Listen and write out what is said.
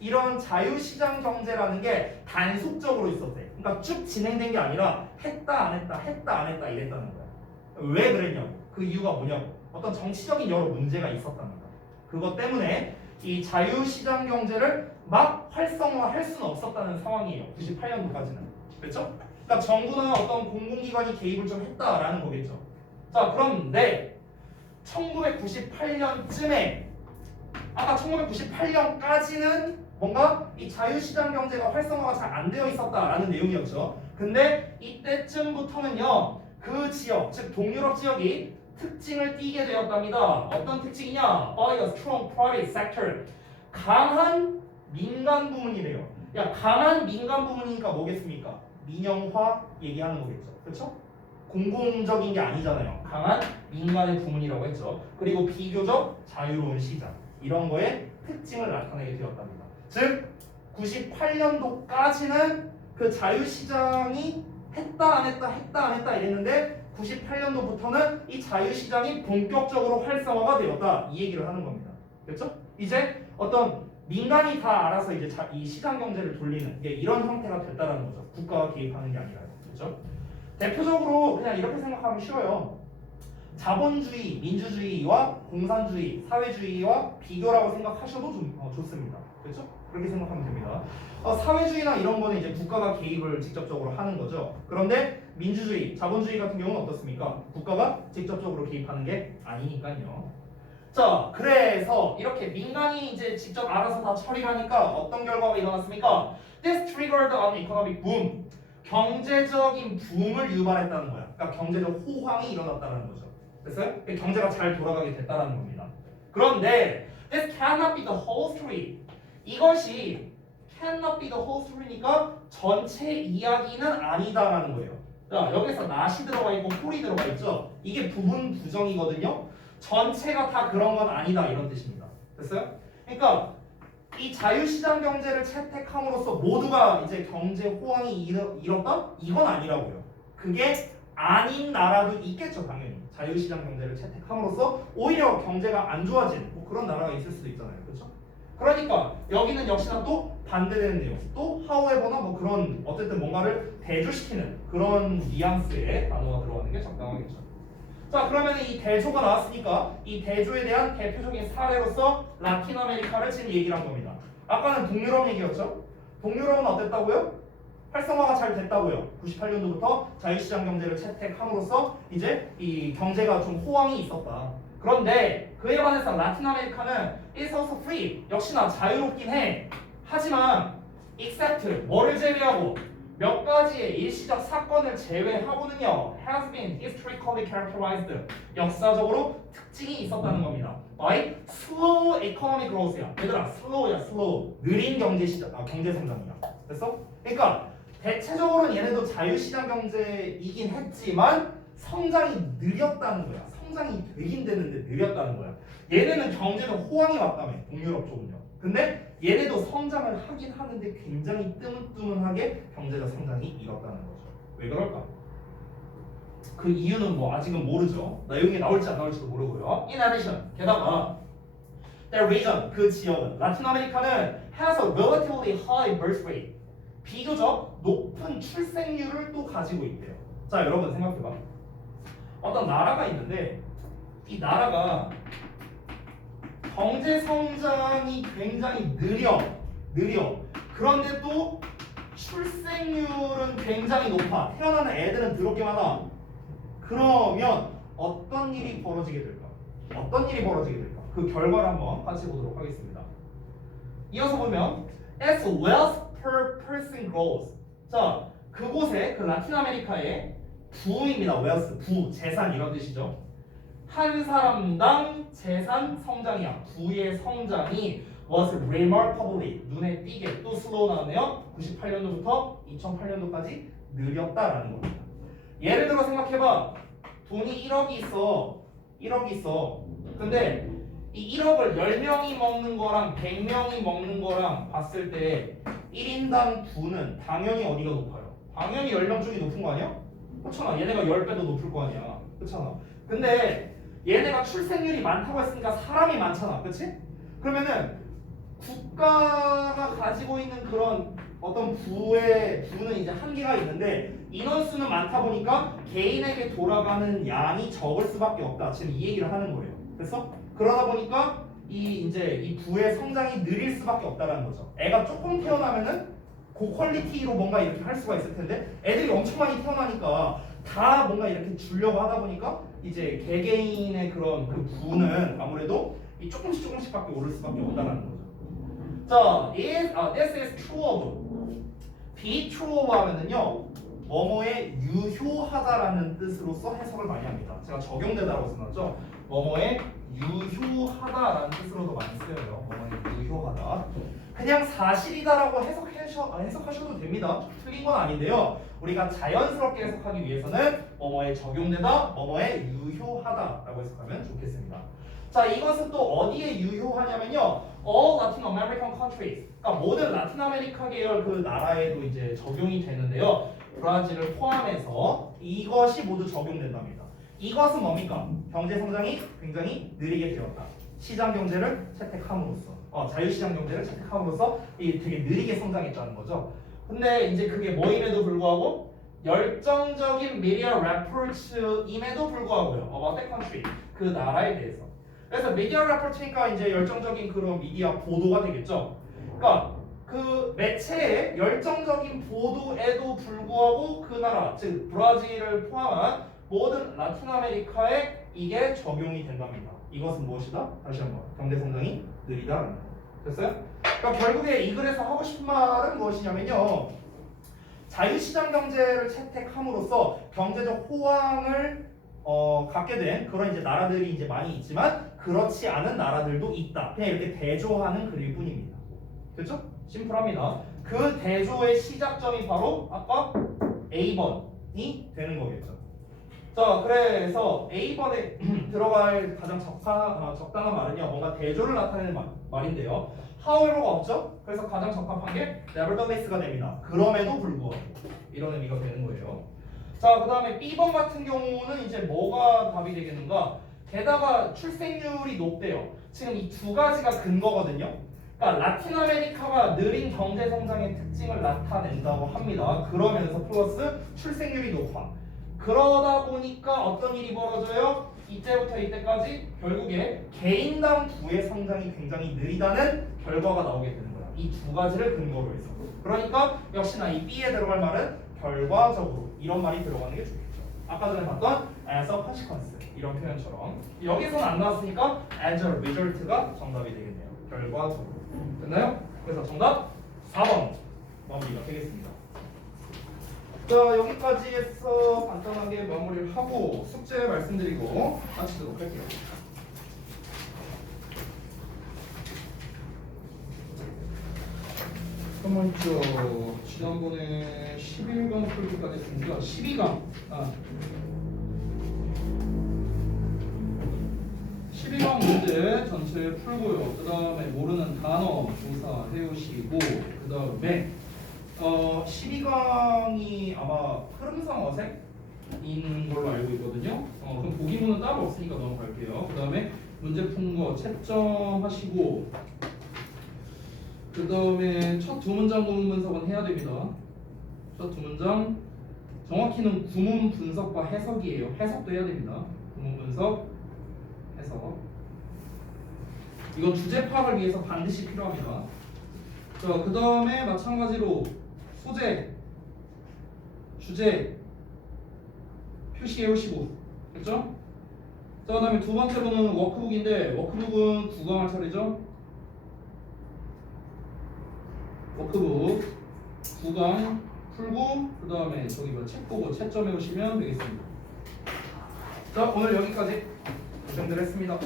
이런 자유시장 경제라는 게 단속적으로 있었대. 그러니까 쭉 진행된 게 아니라 했다 안 했다 했다 안 했다 이랬다는 거야. 왜 그랬냐고. 그 이유가 뭐냐고. 어떤 정치적인 여러 문제가 있었답니다. 그것 때문에 이 자유시장 경제를 막 활성화할 수는 없었다는 상황이에요. 98년도까지는. 그렇죠? 그러니까 정부나 어떤 공공기관이 개입을 좀 했다라는 거겠죠. 자, 그런데 1998년쯤에 아까 1998년까지는 뭔가 이 자유시장 경제가 활성화가 잘 안 되어 있었다라는 내용이었죠. 근데 이때쯤부터는요, 그 지역, 즉 동유럽 지역이 특징을 띠게 되었답니다. 어떤 특징이냐? By a strong private sector. 강한 민간 부문이래요. 야, 강한 민간 부문이니까 뭐겠습니까? 민영화 얘기하는 거겠죠. 그렇죠? 공공적인 게 아니잖아요. 강한 민간의 부문이라고 했죠. 그리고 비교적 자유로운 시장. 이런 거에 특징을 나타내게 되었답니다. 즉 98년도까지는 그 자유시장이 했다 안 했다 했다 안 했다 이랬는데 98년도부터는 이 자유시장이 본격적으로 활성화가 되었다 이 얘기를 하는 겁니다. 그렇죠? 이제 어떤 민간이 다 알아서 이제 이 시장 경제를 돌리는 이런 형태가 됐다라는 거죠. 국가가 개입하는 게 아니라요. 그렇죠? 대표적으로 그냥 이렇게 생각하면 쉬워요. 자본주의, 민주주의와 공산주의, 사회주의와 비교라고 생각하셔도 좀 좋습니다. 그렇죠? 그렇게 생각하면 됩니다. 사회주의나 이런 거는 이제 국가가 개입을 직접적으로 하는 거죠. 그런데 민주주의, 자본주의 같은 경우는 어떻습니까? 국가가 직접적으로 개입하는 게 아니니까요. 자, 그래서 이렇게 민간이 이제 직접 알아서 다 처리하니까 어떤 결과가 일어났습니까? This triggered an economic boom. 경제적인 붐을 유발했다는 거야. 그러니까 경제적 호황이 일어났다는 거죠. 됐어요? 경제가 잘 돌아가게 됐다는 겁니다. 그런데 this cannot be the whole story. 이것이 cannot be the whole story니까 전체 이야기는 아니다라는 거예요. 자, 여기서 not이 들어가 있고 홀이 들어가 있죠. 이게 부분 부정이거든요. 전체가 다 그런 건 아니다 이런 뜻입니다. 됐어요? 그러니까 이 자유시장 경제를 채택함으로써 모두가 이제 경제 호황이 이뤘다? 이건 아니라고요. 그게 아닌 나라도 있겠죠, 당연히. 자유시장 경제를 채택함으로써 오히려 경제가 안 좋아진 뭐 그런 나라가 있을 수도 있잖아요. 그렇죠? 그러니까 여기는 역시나 또 반대되는 내용, 또 however나 뭐 그런 어쨌든 뭔가를 대조시키는 그런 뉘앙스의 단어가 들어가는 게 적당하겠죠. 자, 그러면 이 대조가 나왔으니까 이 대조에 대한 대표적인 사례로서 라틴 아메리카를 지금 얘기를 한 겁니다. 아까는 동유럽 얘기였죠? 동유럽은 어땠다고요? 활성화가 잘 됐다고요. 98년도부터 자유시장 경제를 채택함으로써 이제 이 경제가 좀 호황이 있었다. 그런데 그에 반해서 라틴 아메리카는 is also free. 역시나 자유롭긴 해. 하지만 except 뭐를 제외하고 몇 가지의 일시적 사건을 제외하고는요, has been historically characterized. 역사적으로 특징이 있었다는 겁니다. by slow economic growth야. 얘들아, slow야, slow. 느린 경제 성장이야. 됐어? 그러니까 대체적으로는 얘네도 자유시장 경제이긴 했지만 성장이 느렸다는 거야. 성장이 되긴 되는데 느렸다는 거야. 얘네는 경제적 호황이 왔다며, 동유럽 쪽은요. 근데 얘네도 성장을 하긴 하는데 굉장히 뜨문뜨문하게 경제적 성장이 이뤘다는 거죠. 왜 그럴까? 그 이유는 뭐 아직은 모르죠. 내용이 나올지 안 나올지도 모르고요. In addition, 게다가 the region, 그 지역은 라틴 아메리카는 has a relatively high birth rate. 비교적 높은 출생률을 또 가지고 있대요. 자, 여러분 생각해봐. 어떤 나라가 있는데 이 나라가 경제 성장이 굉장히 느려. 그런데 또 출생률은 굉장히 높아. 태어나는 애들은 더럽게 많아. 그러면 어떤 일이 벌어지게 될까? 그 결과를 한번 같이 보도록 하겠습니다. 이어서 보면 as wealth per person grows. 자, 그곳에 그 라틴 아메리카의 부입니다. wealth, 부, 재산 이런 뜻이죠. 한 사람당 재산 성장이야. 부의 성장이 was remarkably 눈에 띄게 또 슬로우 나왔네요. 98년도부터 2008년도까지 느렸다라는 겁니다. 예를 들어 생각해봐. 돈이 1억이 있어. 근데 이 1억을 10명이 먹는 거랑 100명이 먹는 거랑 봤을 때 1인당 부는 당연히 어디가 높아요? 당연히 10명 쪽이 높은 거 아니야? 그렇잖아. 얘네가 10배도 높을 거 아니야. 그렇잖아. 근데 얘네가 출생률이 많다고 했으니까 사람이 많잖아. 그치? 그러면은 국가가 가지고 있는 그런 어떤 부는 이제 한계가 있는데 인원수는 많다 보니까 개인에게 돌아가는 양이 적을 수밖에 없다. 지금 이 얘기를 하는 거예요. 됐어? 그러다 보니까 이 부의 성장이 느릴 수밖에 없다라는 거죠. 애가 조금 태어나면은 고퀄리티로 뭔가 이렇게 할 수가 있을 텐데 애들이 엄청 많이 태어나니까 다 뭔가 이렇게 주려고 하다 보니까 이제 개개인의 그런 그 부는 아무래도 이 조금씩밖에 오를 수밖에 없다라는 거죠. 자, this is true of. be true of 하면은요, 뭐뭐에 유효하다라는 뜻으로서 해석을 많이 합니다. 제가 적용되다라고 써놨죠. 뭐뭐에 유효하다라는 뜻으로도 많이 쓰여요. 뭐뭐에 유효하다. 그냥 사실이다라고 해석하셔도 됩니다. 틀린 건 아닌데요. 우리가 자연스럽게 해석하기 위해서는 뭐뭐에 적용되다, 뭐뭐에 유효하다라고 해석하면 좋겠습니다. 자, 이것은 또 어디에 유효하냐면요. All Latin American countries. 그러니까 모든 라틴 아메리카 계열 그 나라에도 이제 적용이 되는데요. 브라질을 포함해서 이것이 모두 적용된답니다. 이것은 뭡니까? 경제 성장이 굉장히 느리게 되었다. 시장 경제를 채택함으로써, 자유시장 경제를 채택함으로써 이 되게 느리게 성장했다는 거죠. 근데 이제 그게 뭐임에도 불구하고 열정적인 media reports임에도 불구하고요. About the country. 그 나라에 대해서. 그래서 미디어 레포트니까 이제 열정적인 그런 미디어 보도가 되겠죠. 그러니까 그 매체의 열정적인 보도에도 불구하고 그 나라, 즉 브라질을 포함한 모든 라틴 아메리카에 이게 적용이 된답니다. 이것은 무엇이다? 다시 한번 경제 성장이 느리다라는 거. 됐어요? 그러니까 결국에 이 글에서 하고 싶은 말은 무엇이냐면요. 자유시장 경제를 채택함으로써 경제적 호황을 갖게 된 그런 이제 나라들이 이제 많이 있지만 그렇지 않은 나라들도 있다. 그냥 이렇게 대조하는 글일 뿐입니다. 됐죠? 심플합니다. 그 대조의 시작점이 바로 아까 A번이 되는 거겠죠. 자, 그래서 A번에 들어갈 가장 적당한 말은요. 뭔가 대조를 나타내는 말인데요. however가 없죠? 그래서 가장 적합한 게 nevertheless가 됩니다. 그럼에도 불구하고 이런 의미가 되는 거예요. 자, 그 다음에 B번 같은 경우는 이제 뭐가 답이 되겠는가? 게다가 출생률이 높대요. 지금 이 두 가지가 근거거든요. 그러니까 라틴 아메리카가 느린 경제 성장의 특징을 나타낸다고 합니다. 그러면서 플러스 출생률이 높아. 그러다 보니까 어떤 일이 벌어져요? 이때부터 이때까지 결국에 개인당 부의 성장이 굉장히 느리다는 결과가 나오게 되는 거야. 이 두 가지를 근거로 해서. 그러니까 역시나 이 B에 들어갈 말은 결과적으로 이런 말이 들어가는 게 좋겠죠. 아까 전에 봤던 as a consequence 이런 표현처럼 여기서는 안 나왔으니까 as a result가 정답이 되겠네요. 결과적으로. 됐나요? 그래서 정답 4번 마무리가 되겠습니다. 자, 여기까지 해서 간단하게 마무리를 하고 숙제 말씀드리고 마치도록 할게요. 먼저 지난번에 11강 풀기까지 했으니까 12강 12강 문제 전체 풀고요. 그 다음에 모르는 단어 조사 해오시고 그 다음에 12강이 아마 흐름상 어색인 걸로 알고 있거든요. 그럼 보기문은 따로 없으니까 넘어갈게요. 그 다음에 문제 푼 거 채점하시고 그 다음에 첫 두 문장 구문 분석은 해야 됩니다. 첫 두 문장 정확히는 구문 분석과 해석이에요. 해석도 해야 됩니다. 구문 분석, 해석. 이건 주제 파악을 위해서 반드시 필요합니다. 자, 그 다음에 마찬가지로 소재, 주제 표시해 오시고 됐죠? 자, 그 다음에 두 번째로는 워크북인데 워크북은 9강할 차례죠? 워크북 9강 풀고 그 다음에 저기 책 보고 채점해 오시면 되겠습니다. 자, 오늘 여기까지 고생들 했습니다.